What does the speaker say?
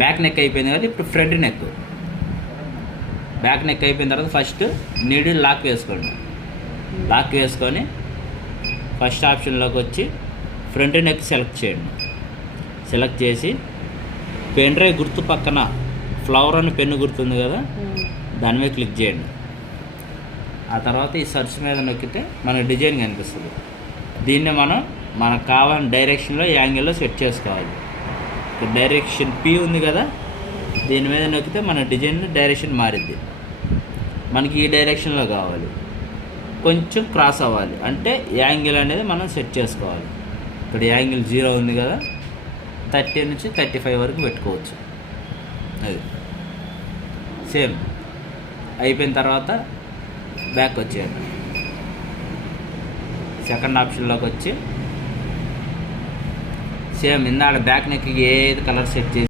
Back neck అయిపోయింది కదా, ఇప్పుడు ఫ్రంట్ నెక్. బ్యాక్ నెక్ అయిపోయిన తర్వాత ఫస్ట్ నీడిల్ లాక్ వేసుకోండి. లాక్ వేసుకొని ఫస్ట్ ఆప్షన్లోకి వచ్చి ఫ్రంట్ నెక్ సెలెక్ట్ చేయండి. సెలెక్ట్ చేసి పెన్ డ్రైవ్ గుర్తు పక్కన ఫ్లవర్ అని పెన్ను గుర్తుంది కదా, దాని మీద క్లిక్ చేయండి. ఆ తర్వాత ఈ సర్చ్ మీద నొక్కితే మనకు డిజైన్ కనిపిస్తుంది. దీన్ని మనకు కావాలని డైరెక్షన్లో యాంగిల్లో సెట్ చేసుకోవాలి. డైరెక్షన్ పి ఉంది కదా, దీని మీద నొక్కితే మన డిజైన్ డైరెక్షన్ మారిద్ది. మనకి ఈ డైరెక్షన్లో కావాలి, కొంచెం క్రాస్ అవ్వాలి, అంటే యాంగిల్ అనేది మనం సెట్ చేసుకోవాలి. ఇక్కడ యాంగిల్ 0 ఉంది కదా, 30 నుంచి 35 వరకు పెట్టుకోవచ్చు. అది సేమ్ అయిపోయిన తర్వాత బ్యాక్ వచ్చేయండి. సెకండ్ ఆప్షన్లోకి వచ్చి సేమ్ ఇందాక బ్యాక్ నెక్కి ఏది కలర్ సెట్ చేసి